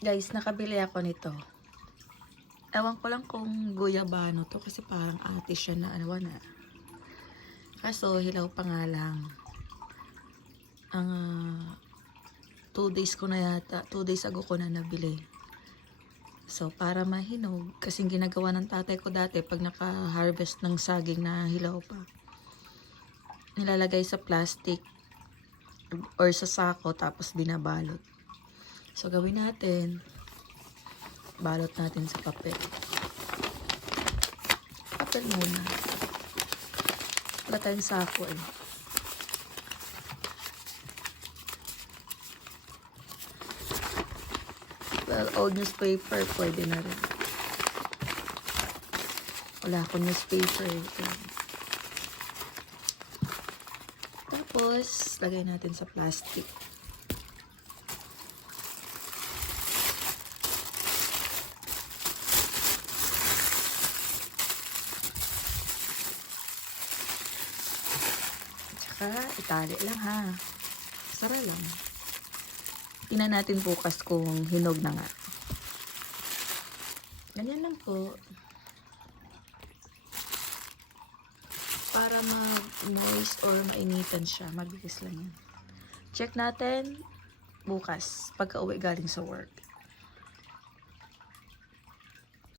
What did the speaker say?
Guys, nakabili ako nito. Ewan ko lang kung guyabano to kasi parang ate siya na ano na. Kaso hilaw pa nga lang. Ang two days ko na yata, two days ago ko na nabili. So, para mahinog, kasing ginagawa ng tatay ko dati pag naka-harvest ng saging na hilaw pa. Nilalagay sa plastic or sa sako tapos binabalot. So, gawin natin. Balot natin sa papel. Papel muna. Wala tayong sako eh. Well, old newspaper, pwede na rin. Wala akong newspaper. Ito. Tapos, lagay natin sa plastic. Tsaka, itali lang ha. Sara lang. Tingnan natin bukas kung hinog na nga. Ganyan lang po. Para mag-moist or mainitan siya. Mabilis lang yan. Check natin bukas pagka uwi galing sa work.